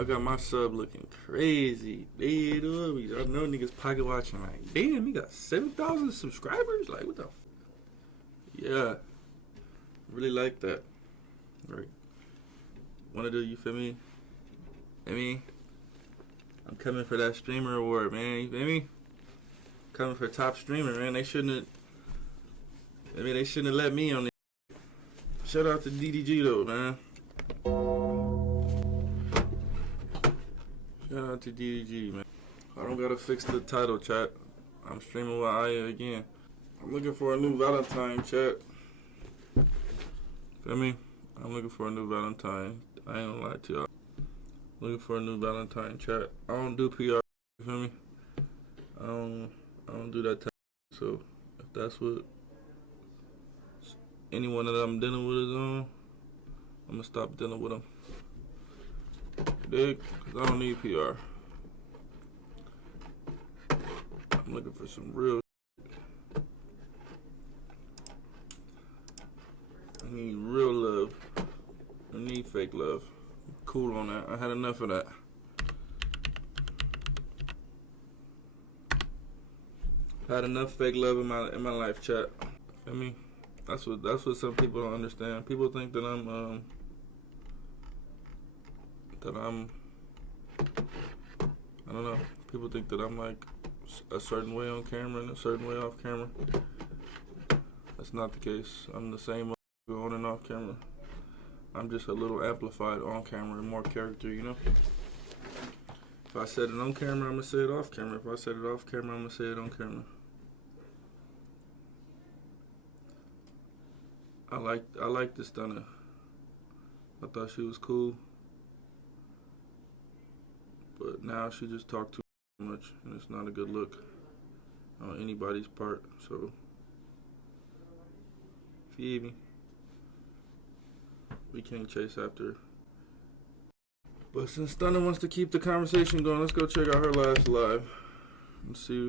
Y'all got my sub looking crazy. I know niggas pocket watching like, damn, he got 7,000 subscribers? Like, what the Yeah. Really like that. Right. Wanna do, you feel me? I mean, I'm coming for that streamer award, man. You feel me? Coming for top streamer, man. They shouldn't have let me on the. Shout out to DDG though, man. Shout out to DDG, man. I don't gotta fix the title, chat. I'm streaming with Aya again. I'm looking for a new Valentine, chat. Feel me? I'm looking for a new Valentine. I ain't gonna lie to y'all. Looking for a new Valentine, chat. I don't do PR, you feel me? I don't do that type. So if that's what anyone that I'm dealing with is on, I'm gonna stop dealing with them. Dig? Cause I don't need PR. I'm looking for some real. I need real love. I need fake love. Cool on that. I had enough of that. Had enough fake love in my life, chat. Feel me? That's what some people don't understand. People think that I'm I don't know. People think that I'm like a certain way on camera and a certain way off camera. That's not the case. I'm the same on and off camera. I'm just a little amplified on camera and more character, you know? If I said it on camera, I'm gonna say it off camera. If I said it off camera, I'm gonna say it on camera. I like this Stunna. I thought she was cool. But now she just talked too much, and it's not a good look on anybody's part, so feed me. We can't chase after her. But since Stunna wants to keep the conversation going, let's go check out her last live and see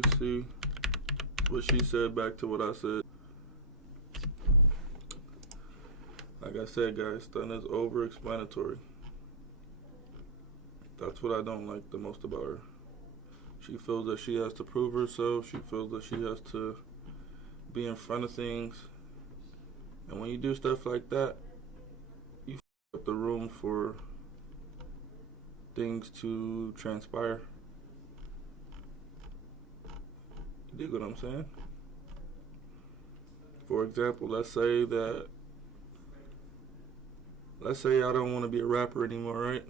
what she said back to what I said. Like I said, guys, Stunna's over-explanatory. That's what I don't like the most about her. She feels that she has to prove herself. She feels that she has to be in front of things. And when you do stuff like that, you f up the room for things to transpire. You dig what I'm saying? For example, let's say I don't want to be a rapper anymore, right?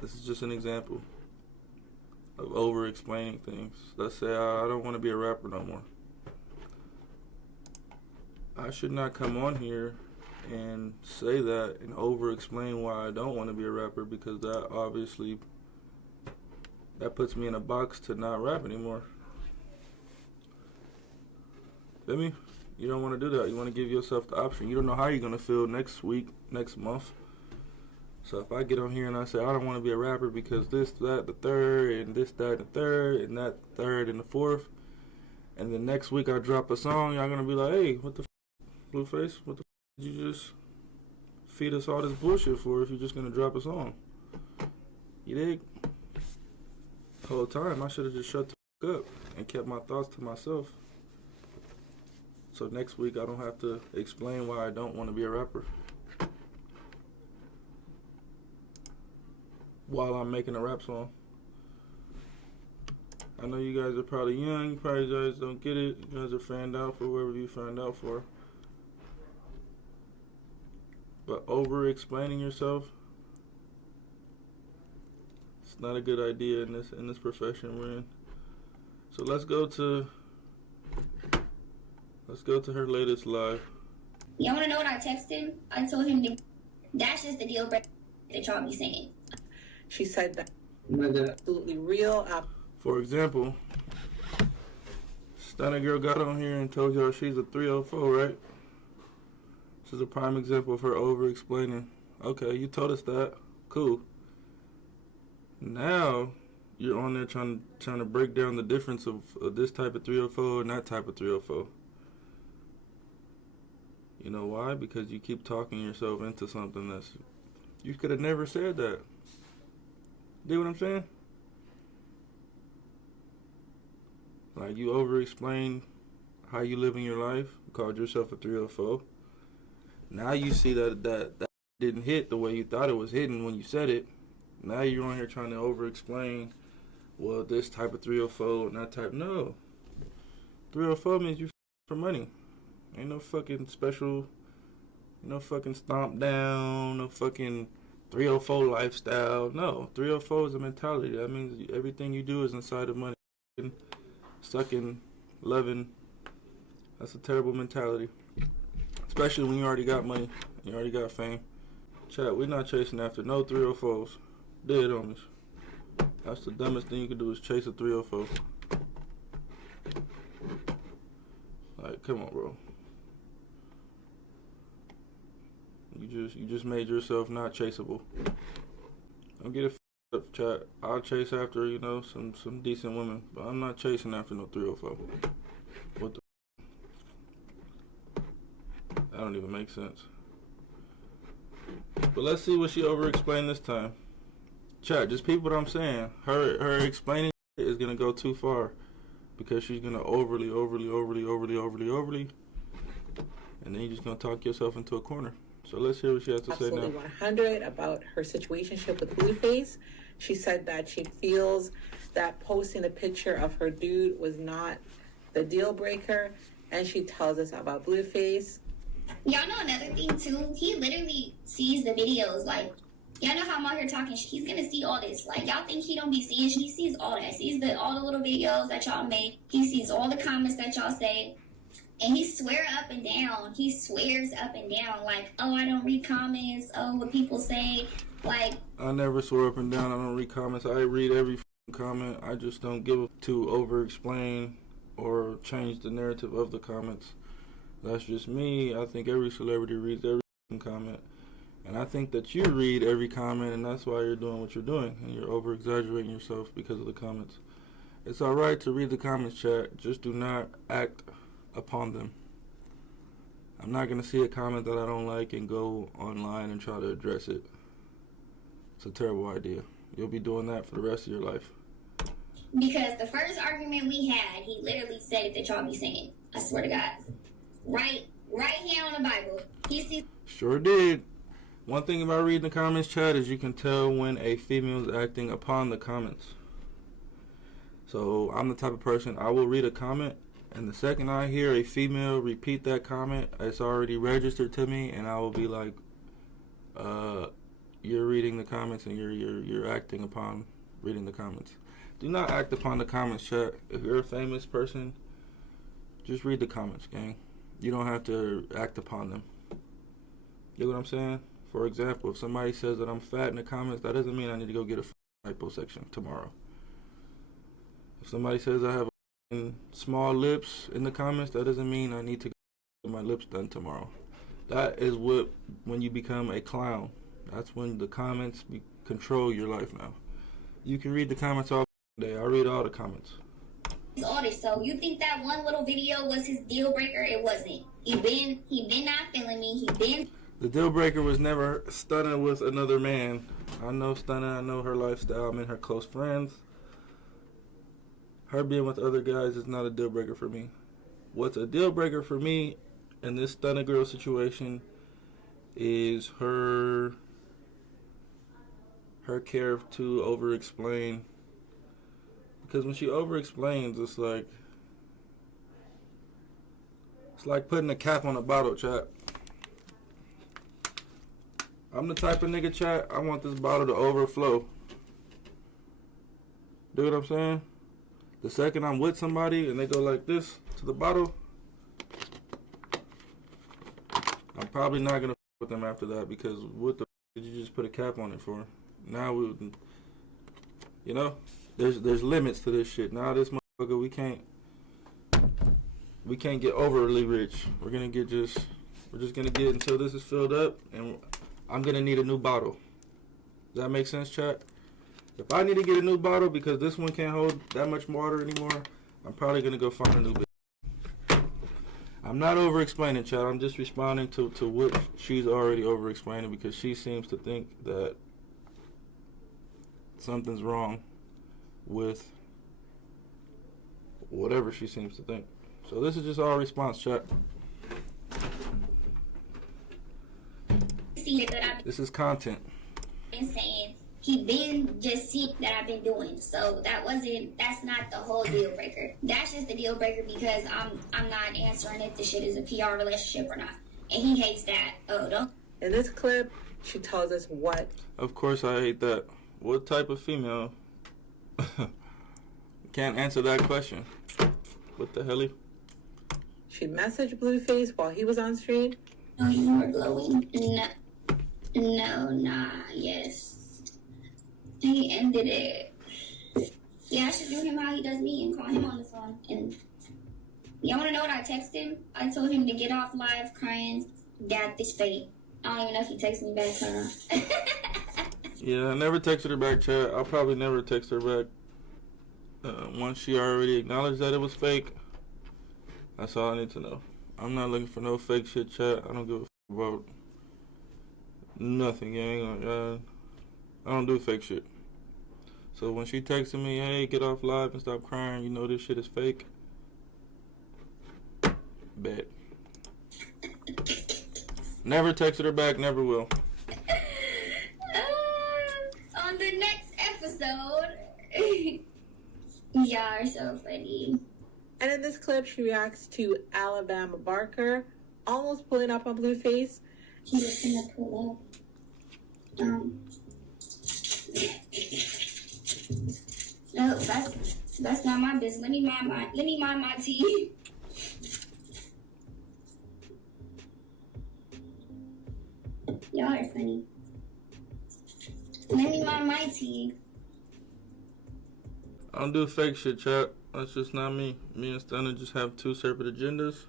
This is just an example of over-explaining things. Let's say I don't want to be a rapper no more. I should not come on here and say that and over-explain why I don't want to be a rapper, because that obviously puts me in a box to not rap anymore. Feel me? You don't want to do that. You want to give yourself the option. You don't know how you're going to feel next week, next month. So if I get on here and I say I don't want to be a rapper because this, that, the third, and this, that, the third, and that third, and the fourth, and then next week I drop a song, y'all gonna be like, hey, what the Blueface? What the did you just feed us all this bullshit for if you're just gonna drop a song? You dig? The whole time I should have just shut the fuck up and kept my thoughts to myself. So next week I don't have to explain why I don't want to be a rapper while I'm making a rap song. I know you guys are probably young, you probably guys don't get it. You guys are fanned out for whoever you fanned out for. But over-explaining yourself, it's not a good idea in this profession we're in. So let's go to her latest live. Y'all wanna know what I texted him? I told him that's just the deal breaker that y'all be saying. She said that absolutely real. For example, Stunna girl got on here and told y'all she's a 304, right? This is a prime example of her over-explaining. Okay, you told us that. Cool. Now you're on there trying to break down the difference of this type of 304 and that type of 304. You know why? Because you keep talking yourself into something you could have never said that. Do what I'm saying? Like, you over-explained how you live in your life, called yourself a 304. Now you see that didn't hit the way you thought it was hitting when you said it. Now you're on here trying to over-explain, well, this type of 304 and that type. No. 304 means you for money. Ain't no fucking special, no fucking stomp down, no fucking 304 lifestyle. No, 304 is a mentality. That means everything you do is inside of money. Sucking, loving. That's a terrible mentality. Especially when you already got money, you already got fame. Chat, we're not chasing after no 304s. Dead homies. That's the dumbest thing you can do is chase a 304. Like, come on, bro. You just made yourself not chaseable. Don't get it up, chat. I'll chase after, some decent women, but I'm not chasing after no 304. What the? That don't even make sense. But let's see what she over-explained this time. Chat, just peep what I'm saying. Her explaining is gonna go too far because she's gonna overly, and then you're just gonna talk yourself into a corner. So let's hear what she has to say now. Absolutely 100 about her situationship with Blueface. She said that she feels that posting a picture of her dude was not the deal breaker, and she tells us about Blueface. Y'all know another thing too? He literally sees the videos. Like, y'all know how I'm out here talking. He's gonna see all this. Like, y'all think he don't be seeing? He sees all that. He sees all the little videos that y'all make. He sees all the comments that y'all say. And he swears up and down. He swears up and down. Like, oh, I don't read comments. Oh, what people say. Like, I never swear up and down. I don't read comments. I read every comment. I just don't give to over-explain or change the narrative of the comments. That's just me. I think every celebrity reads every comment. And I think that you read every comment, and that's why you're doing what you're doing. And you're over-exaggerating yourself because of the comments. It's all right to read the comments, chat. Just do not act upon them. I'm not going to see a comment that I don't like and go online and try to address it. It's a terrible idea. You'll be doing that for the rest of your life. Because the first argument we had, he literally said it that y'all be saying. I swear to God. Right here on the Bible. He sees. Sure did. One thing about reading the comments, chat, is you can tell when a female is acting upon the comments. So I'm the type of person, I will read a comment, and the second I hear a female repeat that comment, it's already registered to me, and I will be like, you're reading the comments and you're acting upon reading the comments. Do not act upon the comments, chat. If you're a famous person, just read the comments, gang. You don't have to act upon them. You know what I'm saying? For example, if somebody says that I'm fat in the comments, that doesn't mean I need to go get a liposuction tomorrow. If somebody says I have small lips in the comments, that doesn't mean I need to get my lips done tomorrow. That is when you become a clown. That's when the comments control your life now. You can read the comments all day. I read all the comments. All this. So you think that one little video was his deal breaker? It wasn't. He been not feeling me. The deal breaker was never Stunna with another man. I know Stunna. I know her lifestyle. I'm in her close friends. Her being with other guys is not a deal breaker for me. What's a deal breaker for me in this Stunna girl situation is her care to over-explain. Because when she over-explains, it's like putting a cap on a bottle, chat. I'm the type of nigga, chat, I want this bottle to overflow. Do what I'm saying? The second I'm with somebody and they go like this to the bottle, I'm probably not gonna with them after that, because what the did you just put a cap on it for? Now there's limits to this shit. Now this motherfucker, we can't get overly rich. We're just gonna get until this is filled up, and I'm gonna need a new bottle. Does that make sense, chat? If I need to get a new bottle because this one can't hold that much water anymore, I'm probably gonna go find a new bitch. I'm not over-explaining, chat. I'm just responding to what she's already over-explaining, because she seems to think that something's wrong with whatever she seems to think. So this is just our response, chat. See that I've This is content. been saying he been just see that I've been doing. So that's not the whole deal breaker. That's just the deal breaker because I'm not answering if the shit is a PR relationship or not. And he hates that. Oh, don't. In this clip, she tells us what. Of course I hate that. What type of female can't answer that question? What the hell? She messaged Blueface while he was on stream. No, you were glowing. Yes. He ended it. Yeah, I should do him how he does me and call him on the phone. And y'all want to know what I texted him? I told him to get off live crying, "Dad, this fate." I don't even know if he texted me back or not. Yeah, I never texted her back, chat. I'll probably never text her back. Once she already acknowledged that it was fake, that's all I need to know. I'm not looking for no fake shit, chat. I don't give a about nothing, gang. I don't do fake shit. So when she texted me, "Hey, get off live and stop crying, you know this shit is fake," bet. Never texted her back, never will. On the next episode, y'all are so funny. And in this clip, she reacts to Alabama Barker almost pulling up on Blueface. He was gonna pull up. No, that's not my business. Let me mind my tea. Y'all are funny. Let me mind my tea. I don't do fake shit, chat. That's just not me. Me and Stunna just have two separate agendas.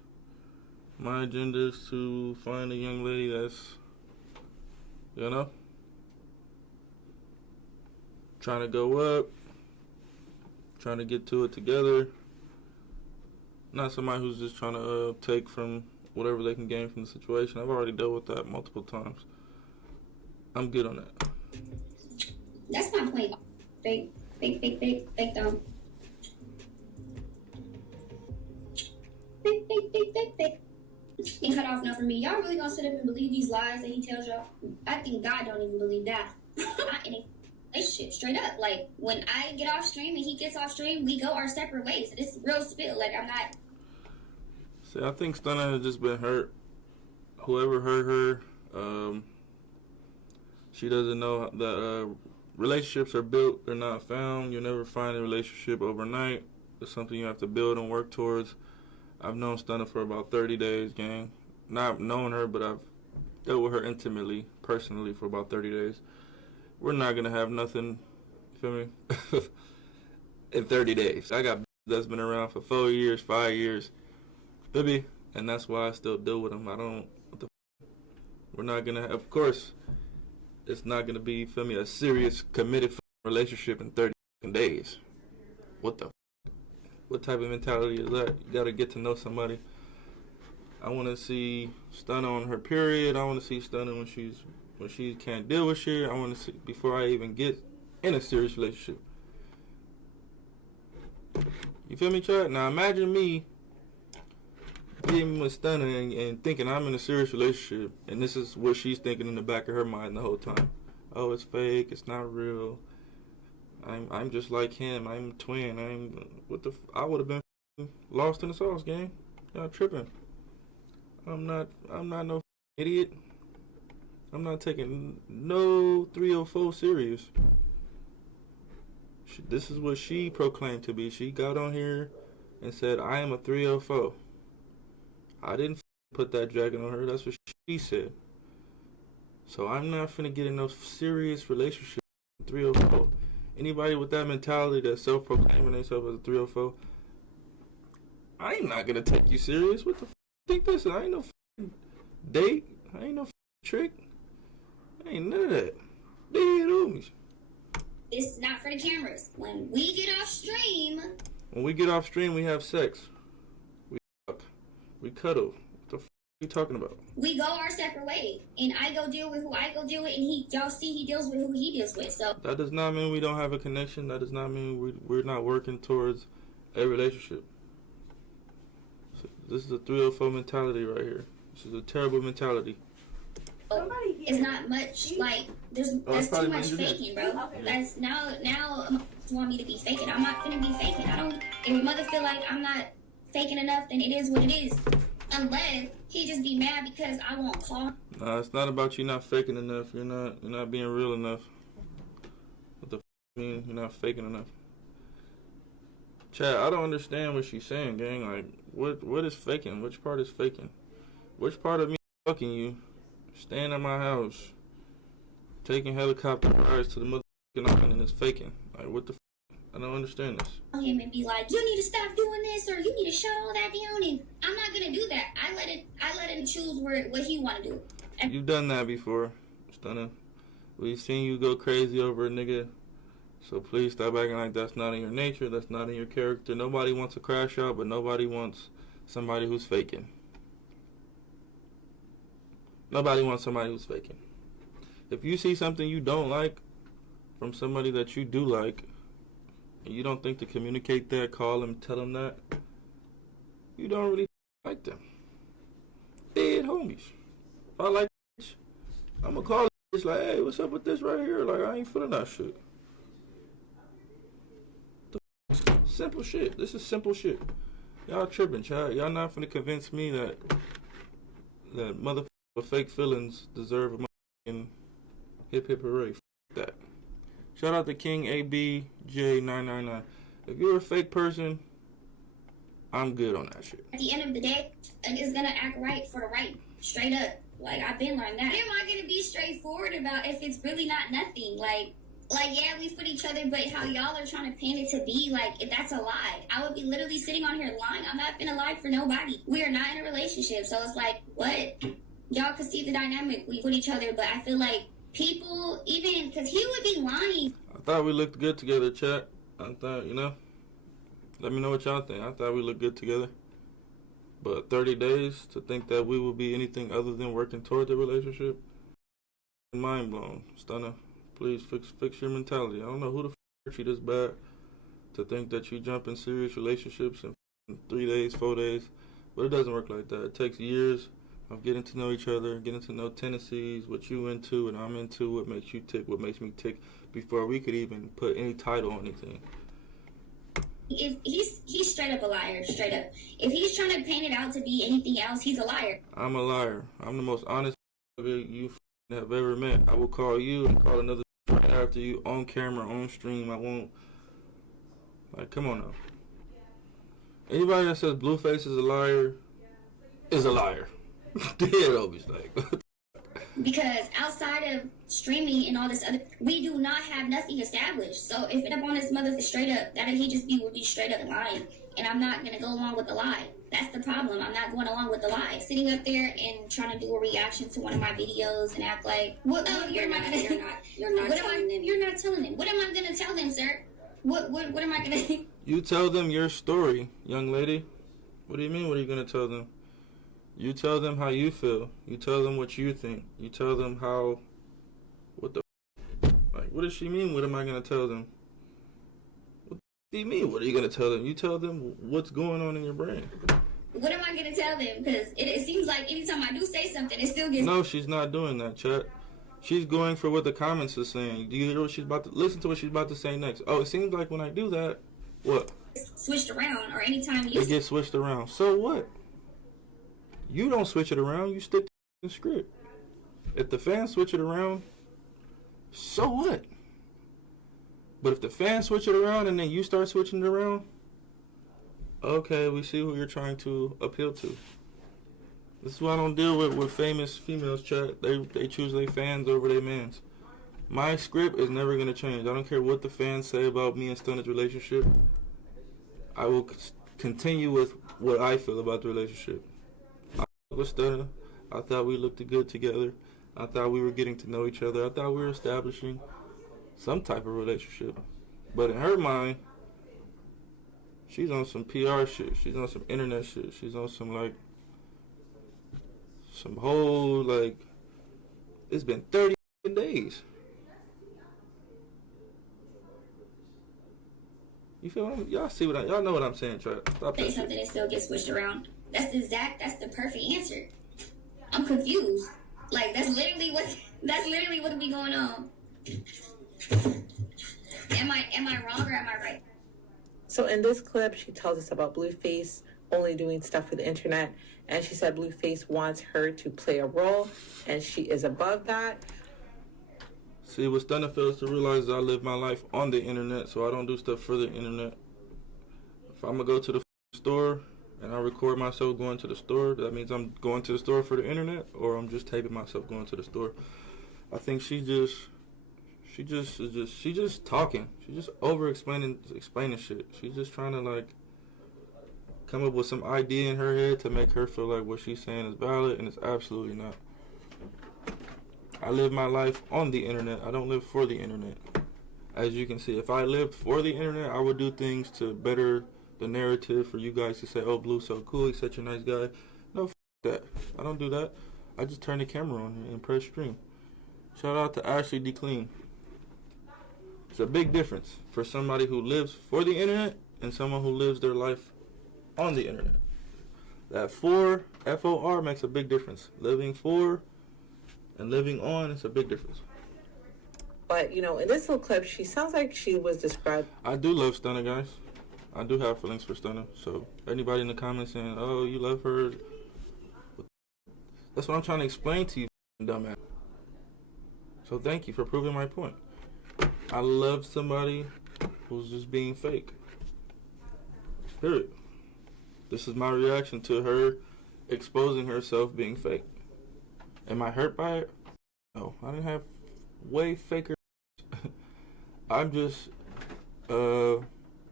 My agenda is to find a young lady that's, trying to go up, trying to get to it together. Not somebody who's just trying to take from whatever they can gain from the situation. I've already dealt with that multiple times. I'm good on that. That's my point. Fake though. Fake. He cut off now for me. Y'all really gonna sit up and believe these lies that he tells y'all? I think God don't even believe that. Not in a relationship, straight up. Like when I get off stream and he gets off stream, we go our separate ways. It's real spill. Like I'm not. See, I think Stunna has just been hurt. Whoever hurt her, she doesn't know that relationships are built, they're not found. You'll never find a relationship overnight. It's something you have to build and work towards. I've known Stunna for about 30 days, gang. Not knowing her, but I've dealt with her intimately, personally, for about 30 days. We're not going to have nothing, you feel me, in 30 days. I got that's been around for 4 years, 5 years, baby, and that's why I still deal with them. We're not going to, of course, it's not going to be, feel me, a serious, committed relationship in 30 days. What type of mentality is that? You got to get to know somebody. I want to see Stunna on her period. I want to see Stunna when she can't deal with shit. I want to see before I even get in a serious relationship. You feel me, chat? Now imagine me being with Stunna and thinking I'm in a serious relationship, and this is what she's thinking in the back of her mind the whole time. Oh, it's fake. It's not real. I'm just like him. I'm a twin. I would have been lost in the sauce, gang. Y'all tripping. I'm not no idiot. I'm not taking no 304 serious. This is what she proclaimed to be. She got on here and said, "I am a 304." I didn't put that jacket on her. That's what she said. So I'm not finna get in no serious relationship with 304. Anybody with that mentality that's self-proclaiming themselves as a 304, I ain't not gonna take you serious. What the think this? I ain't no date. I ain't no trick. I ain't none of that. Dead homies. It's not for the cameras. When we get off stream, we have sex. We fuck. We cuddle. What the you talking about? We go our separate ways, and I go deal with who I go deal with, and y'all see he deals with who he deals with. So that does not mean we don't have a connection. That does not mean we're not working towards a relationship. So this is a 304 mentality right here. This is a terrible mentality. it's not much like there's too much faking, bro. That's now you want me to be faking. I'm not gonna be faking. I don't. If your mother feel like I'm not faking enough, then it is what it is. Unless he just be mad because I won't call. Nah, it's not about you not faking enough. You're not being real enough. What the mean? You're not faking enough. Chad, I don't understand what she's saying, gang. Like, what is faking? Which part is faking? Which part of me fucking you, staying at my house, taking helicopter rides to the motherfucking island is faking? Like, what the I don't understand this. Him and be like, you need to stop doing this, or you need to shut all that down. And I'm not gonna do that. I let him choose what he want to do. And You've done that before, Stunna. We've seen you go crazy over a nigga. So please stop acting like that's not in your nature. That's not in your character. Nobody wants a crash out, but nobody wants somebody who's faking. Nobody wants somebody who's faking. If you see something you don't like from somebody that you do like, and you don't think to communicate that, call them, tell them that, you don't really like them. Dead homies. If I like bitch, I'm gonna call bitch like, hey, what's up with this right here? Like, I ain't feeling that shit. Simple shit. This is simple shit. Y'all tripping, child. Y'all not finna convince me that motherfucker fake feelings deserve a motherfucking hip hip hooray. F that. Shout out to King ABJ999. If you're a fake person, I'm good on that shit. at the end of the day, it's gonna act right for the right, straight up. Like I've been learned that. Am I gonna be straightforward about if it's really not nothing? Like yeah, we for each other, but how y'all are trying to paint it to be like if that's a lie. I would be literally sitting on here lying. I'm not gonna lie for nobody. We are not in a relationship, so it's like what? Y'all could see the dynamic we put each other, but I feel like people, even because he would be lying. I thought we looked good together, chat. I thought, let me know what y'all think. I thought we looked good together. But 30 days to think that we will be anything other than working towards a relationship? Mind blown. Stunna, please fix your mentality. I don't know who the f*** you this bad to think that you jump in serious relationships in 3 days, 4 days. But it doesn't work like that. It takes years of getting to know each other, getting to know tendencies, what you into and I'm into, what makes you tick, what makes me tick, before we could even put any title on anything. If he's straight up a liar, straight up. If he's trying to paint it out to be anything else, he's a liar. I'm a liar. I'm the most honest you have ever met. I will call you and call another right after you on camera, on stream. I won't. Like, come on now. Anybody that says Blueface is a liar is a liar. Dead obvious, like. Because outside of streaming and all this other, we do not have nothing established. So if it up on this mother straight up, that he just would be straight up lying. And I'm not going to go along with the lie. That's the problem. I'm not going along with the lie. Sitting up there and trying to do a reaction to one of my videos and act like, what? Oh, you're not telling them. You're not telling them. What am I going to tell them, sir? What am I going to? You tell them your story, young lady. What do you mean? What are you going to tell them? You tell them how you feel. You tell them what you think. You tell them how. What the? Like, what does she mean? What am I going to tell them? What do you mean? What are you going to tell them? You tell them what's going on in your brain. What am I going to tell them? Because it seems like anytime I do say something, it still gets. No, she's not doing that, chat. She's going for what the comments are saying. Do you hear what she's about to listen to? What she's about to say next? Oh, it seems like when I do that, what? Switched around, or anytime you. It gets switched around. So what? You don't switch it around. You stick to the script. If the fans switch it around, so what? But if the fans switch it around and then you start switching it around, okay, we see who you're trying to appeal to. This is why I don't deal with famous females, chat. They choose their fans over their mans. My script is never going to change. I don't care what the fans say about me and Stunna's relationship. I will continue with what I feel about the relationship. With Stunna, I thought we looked good together. I thought we were getting to know each other. I thought we were establishing some type of relationship. But in her mind, she's on some PR shit. She's on some internet shit. She's on some like, some whole, like, it's been 30 days. You feel what y'all see what y'all know what I'm saying, Trap. Stop Say that something shit. and still get switched around. That's the perfect answer. I'm confused. Like that's literally what be going on. Am I wrong or am I right? So in this clip, she tells us about Blueface only doing stuff for the internet, and she said Blueface wants her to play a role, and she is above that. See, what Stunna fails to realize is I live my life on the internet, so I don't do stuff for the internet. If I'm gonna go to the store and I record myself going to the store, that means I'm going to the store for the internet, or I'm just taping myself going to the store. I think she's just talking. She's just explaining shit. She's just trying to like come up with some idea in her head to make her feel like what she's saying is valid, and it's absolutely not. I live my life on the internet. I don't live for the internet. As you can see, if I lived for the internet, I would do things to better the narrative for you guys to say, oh, Blue's so cool, he's such a nice guy. No, that. I don't do that. I just turn the camera on and press stream. Shout out to Ashley D. Clean. It's a big difference for somebody who lives for the internet and someone who lives their life on the internet. That F-O-R makes a big difference. Living for and living on is a big difference. But, you know, in this little clip, she sounds like she was described. I do love Stunna, guys. I do have feelings for Stunna. So anybody in the comments saying, oh, you love her, that's what I'm trying to explain to you, dumbass. So thank you for proving my point. I love somebody who's just being fake. Period. This is my reaction to her exposing herself being fake. Am I hurt by it? No, I didn't have way faker. I'm just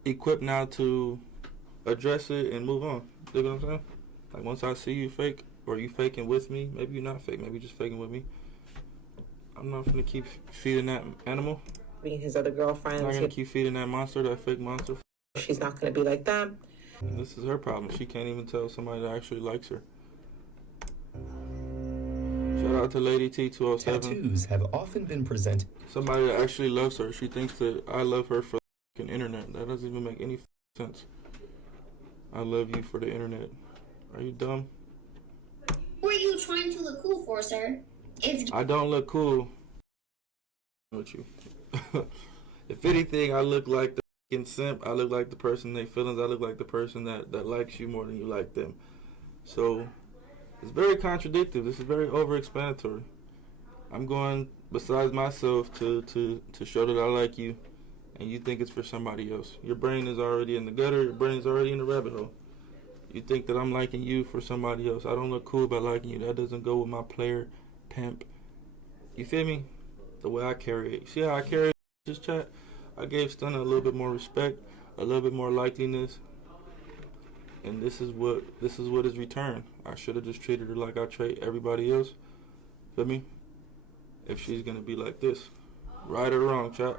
equipped now to address it and move on. You know what I'm saying? Like once I see you fake, or you faking with me, maybe you're not fake, maybe you're just faking with me. I'm not gonna keep feeding that animal. Being his other girlfriends. I'm not gonna keep feeding that monster, that fake monster. She's not gonna be like them. And this is her problem. She can't even tell somebody that actually likes her. Shout out to Lady T207. Tattoos have often been presented. Somebody that actually loves her. She thinks that I love her for the internet. That doesn't even make any sense. I love you for the internet. Are you dumb? Who are you trying to look cool for, sir? I don't look cool with you. If anything, I look like the fucking simp. I look like the person they feelings. I look like the person that likes you more than you like them. So it's very contradictory. This is very over-explanatory. I'm going besides myself to show that I like you, and you think it's for somebody else. Your brain is already in the gutter. Your brain is already in the rabbit hole. You think that I'm liking you for somebody else. I don't look cool by liking you. That doesn't go with my player, pimp. You feel me? The way I carry it. See how I carry this chat? I gave Stunna a little bit more respect, a little bit more likeliness, and this is what is returned. I should have just treated her like I treat everybody else. Feel me? If she's gonna be like this, right or wrong, chat.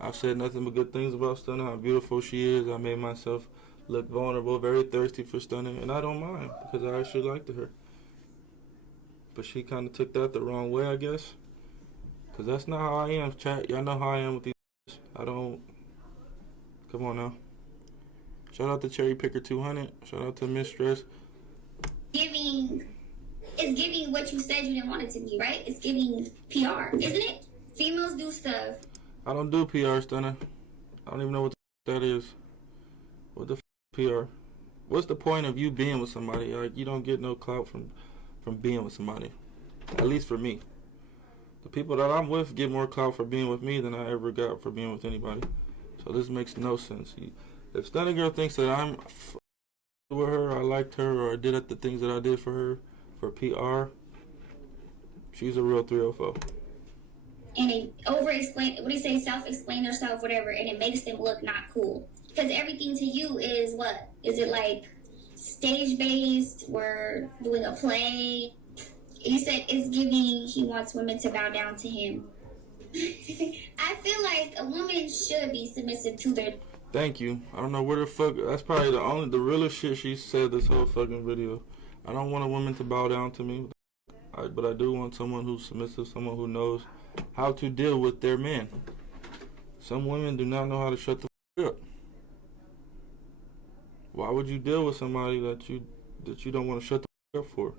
I've said nothing but good things about Stunna. How beautiful she is. I made myself look vulnerable, very thirsty for Stunna, and I don't mind because I actually liked her. But she kind of took that the wrong way, I guess. Because that's not how I am, chat. Y'all know how I am with these. I don't. Come on now. Shout out to Cherry Picker 200. Shout out to Mistress. It's giving what you said you didn't want it to be, right? It's giving PR, isn't it? Females do stuff. I don't do PR, Stunna. I don't even know what that is. What the PR? What's the point of you being with somebody? Like, you don't get no clout from being with somebody. At least for me. The people that I'm with get more clout for being with me than I ever got for being with anybody. So this makes no sense. If Stunna Girl thinks that I'm with her, I liked her, or I did the things that I did for her for PR, she's a real 304. And they over-explain, what do you say, self-explain themselves, whatever, and it makes them look not cool. Because everything to you is what? Is it like stage-based? We're doing a play? You said it's giving he wants women to bow down to him. I feel like a woman should be submissive to their... Thank you. I don't know where the fuck... That's probably the realest shit she said this whole fucking video. I don't want a woman to bow down to me. But I do want someone who's submissive, someone who knows how to deal with their man. Some women do not know how to shut the f*** up. Why would you deal with somebody that you don't want to shut the f*** up for?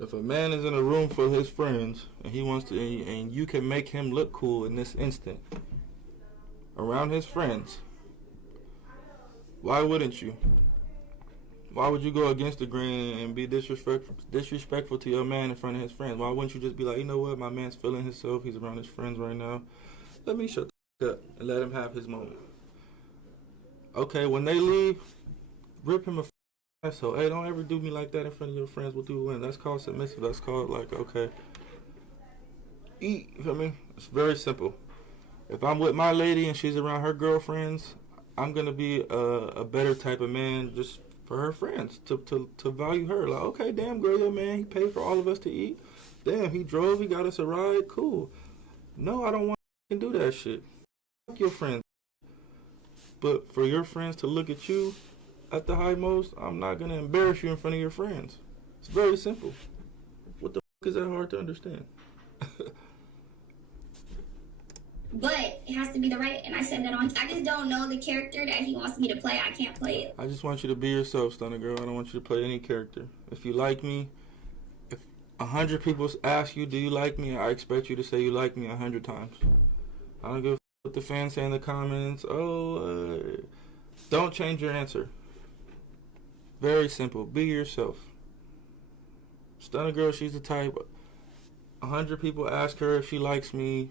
If a man is in a room full of his friends and he wants to, and you can make him look cool in this instant around his friends, why wouldn't you? Why would you go against the grain and be disrespectful to your man in front of his friends? Why wouldn't you just be like, you know what, my man's feeling himself, he's around his friends right now, let me shut the f*** up and let him have his moment. Okay, when they leave, rip him a asshole. Hey, don't ever do me like that in front of your friends. We'll do it when. That's called submissive. That's called, like, okay. Eat. You feel me? It's very simple. If I'm with my lady and she's around her girlfriends, I'm going to be a better type of man just for her friends, to value her. Like, okay, damn, girl, your man, he paid for all of us to eat. Damn, he drove, he got us a ride. Cool. No, I don't want to do that shit. Fuck your friends. But for your friends to look at you at the high most, I'm not going to embarrass you in front of your friends. It's very simple. What the fuck is that hard to understand? But it has to be the right, and I said that on, I just don't know the character that he wants me to play. I can't play it. I just want you to be yourself, Stunna girl. I don't want you to play any character. If you like me, if 100 people ask you, do you like me? I expect you to say you like me 100 times. I don't give a fuck what the fans say in the comments. Don't change your answer. Very simple. Be yourself. Stunna girl, she's the type. 100 people ask her if she likes me.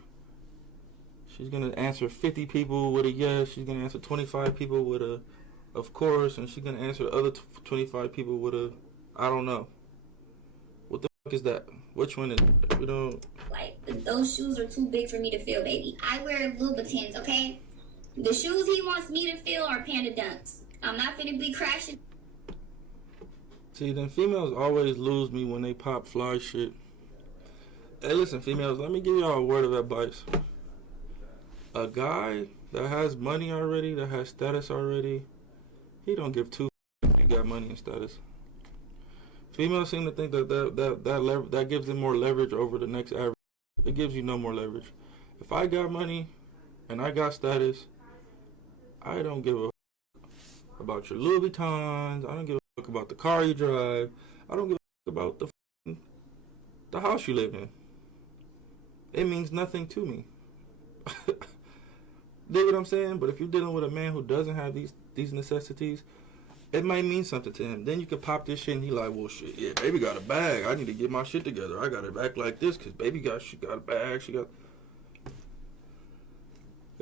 She's going to answer 50 people with a yes. She's going to answer 25 people with a of course. And she's going to answer the other 25 people with a I don't know. What the fuck is that? Which one is it? You know. Like, those shoes are too big for me to feel, baby. I wear Louboutins, okay? The shoes he wants me to feel are Panda Dunks. I'm not finna be crashing. See, then females always lose me when they pop fly shit. Hey, listen, females, let me give y'all a word of advice. A guy that has money already, that has status already, he don't give two if he got money and status. Females seem to think that gives them more leverage over the next average. It gives you no more leverage. If I got money and I got status, I don't give a fuck about your Louis Vuittons. I don't give a fuck about the car you drive. I don't give a fuck about the house you live in. It means nothing to me. Dig what I'm saying? But if you're dealing with a man who doesn't have these necessities, it might mean something to him. Then you can pop this shit and he like, well, shit, yeah, baby got a bag. I need to get my shit together. I got to act like this because baby she got a bag. It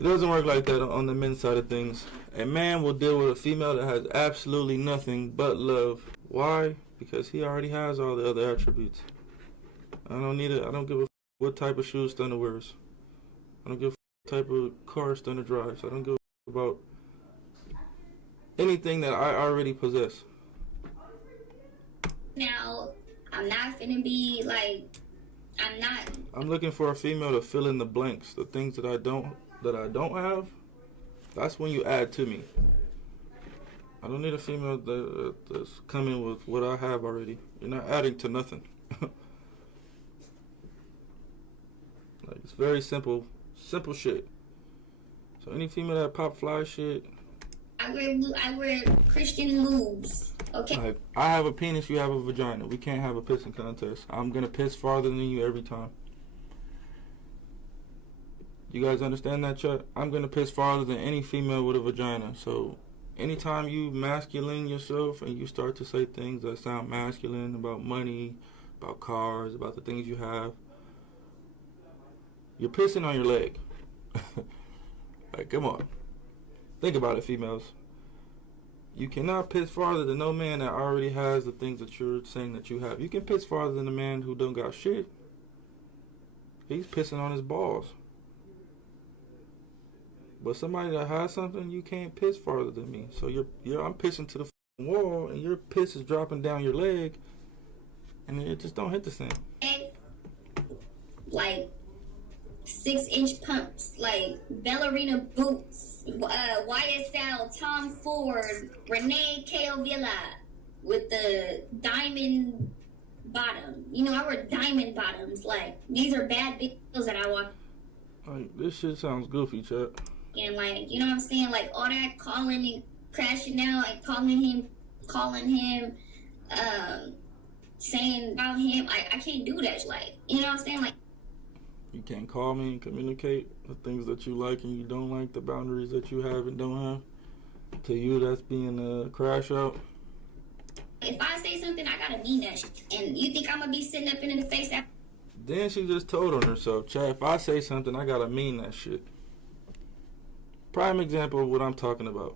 doesn't work like that on the men's side of things. A man will deal with a female that has absolutely nothing but love. Why? Because he already has all the other attributes. I don't need it. I don't give a what type of shoes Stunna wears. I don't give a type of car Stunna drives. I don't give a about anything that I already possess. Now, I'm not finna be like, I'm looking for a female to fill in the blanks, the things that I don't have. That's when you add to me. I don't need a female that's coming with what I have already. You're not adding to nothing. Like, it's very simple shit. So any female that pop fly shit. I wear Christian lubes, okay? Like, I have a penis, you have a vagina. We can't have a pissing contest. I'm gonna piss farther than you every time. You guys understand that, chat? I'm gonna piss farther than any female with a vagina. So anytime you masculine yourself and you start to say things that sound masculine about money, about cars, about the things you have, you're pissing on your leg. Like, come on. Think about it, females. You cannot piss farther than no man that already has the things that you're saying that you have. You can piss farther than a man who don't got shit. He's pissing on his balls. But somebody that has something, you can't piss farther than me. So I'm pissing to the wall, and your piss is dropping down your leg, and it just don't hit the same. Like 6-inch pumps, like ballerina boots, YSL, Tom Ford, Renee Caovilla with the diamond bottom. You know, I wear diamond bottoms. Like, these are bad big heels that I walk Like, this shit sounds goofy, chat. in. Like, you know what I'm saying? Like, all that calling and crashing out and calling him, saying about him. I can't do that. Like, you know what I'm saying? Like, You can't call me and communicate the things that you like and you don't like, the boundaries that you have and don't have. To you, that's being a crash out. if I say something, I gotta mean that shit. And you think I'm gonna be sitting up in the face after? Then she just told on herself, chat, if I say something, I gotta mean that shit. Prime example of what I'm talking about.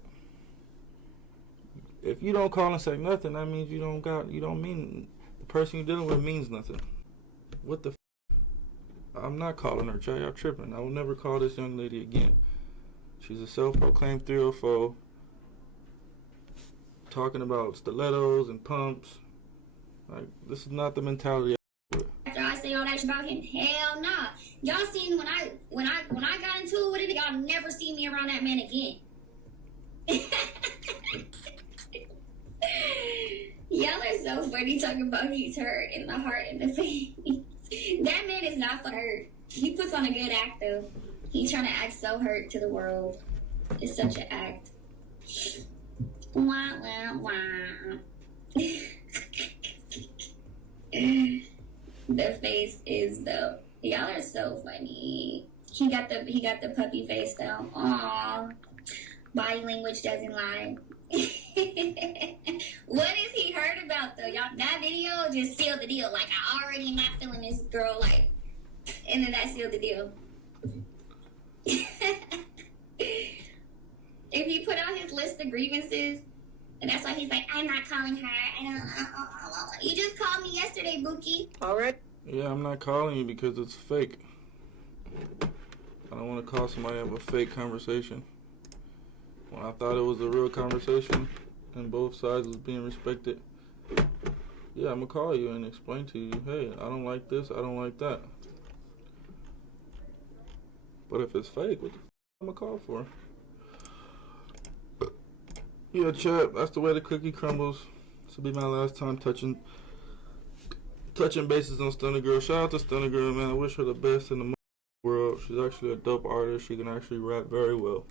If you don't call and say nothing, that means you don't mean, the person you're dealing with means nothing. What the I'm not calling her, chat, y'all tripping. I will never call this young lady again. She's a self-proclaimed 304, talking about stilettos and pumps. Like, this is not the mentality. After I say all that shit about him, hell nah. Y'all seen when I got into it with it, y'all never see me around that man again. Y'all are so funny talking about he's hurt in the heart and the face. That man is not hurt. He puts on a good act though. He's trying to act so hurt to the world. It's such an act. Wah, wah, wah. The face is though. Y'all are so funny. He got the puppy face though. Aww. Body language doesn't lie. What is he hurt about though? Y'all, that video just sealed the deal. Like, I already am not feeling this girl, like, and then that sealed the deal. If he put out his list of grievances, and that's why he's like, I'm not calling her. You just called me yesterday, Bookie. All right. Yeah, I'm not calling you because it's fake. I don't want to call somebody have a fake conversation. When I thought it was a real conversation and both sides was being respected, yeah, I'm going to call you and explain to you, hey, I don't like this, I don't like that. But if it's fake, what the I'm going to call for? Yeah, chat, that's the way the cookie crumbles. This will be my last time touching bases on Stunna Girl. Shout out to Stunna Girl, man. I wish her the best in the world. She's actually a dope artist. She can actually rap very well.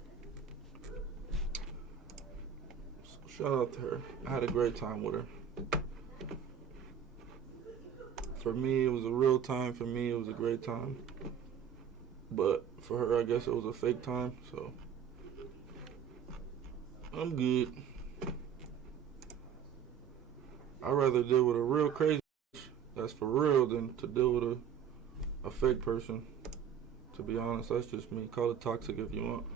So shout out to her. I had a great time with her. For me, it was a real time. For me, it was a great time. But for her, I guess it was a fake time. So I'm good. I'd rather deal with a real crazy that's for real than to deal with a fake person. To be honest, that's just me. Call it toxic if you want.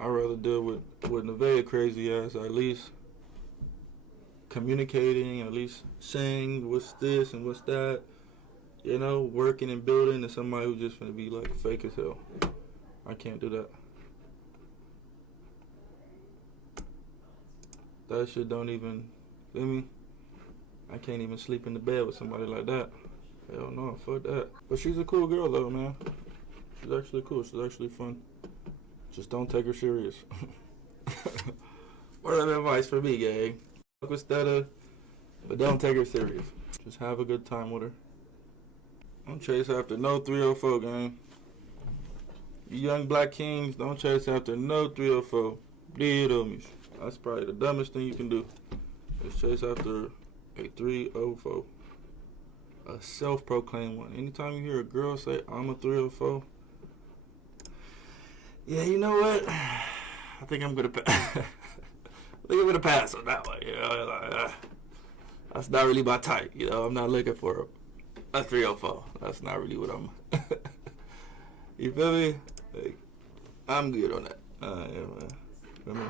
I'd rather deal with Nevaeh crazy ass, at least communicating, at least saying what's this and what's that, you know, working and building, than somebody who's just gonna be like fake as hell. I can't do that. That shit don't even, feel me? I can't even sleep in the bed with somebody like that. Hell no, fuck that. But she's a cool girl though, man. She's actually cool. She's actually fun. Just don't take her serious. Word of advice for me, gang. Fuck with Stunna, but don't take her serious. Just have a good time with her. Don't chase after no 304, gang. You young black kings, don't chase after no 304. Dead homies. That's probably the dumbest thing you can do. Is chase after a 304. A self-proclaimed one. Anytime you hear a girl say, I'm a 304, yeah, you know what? I think I'm gonna pass on that one. You know, that's not really my type. You know, I'm not looking for a 304. That's not really what I'm. You feel me? Like, I'm good on that. Yeah, man. Feel me?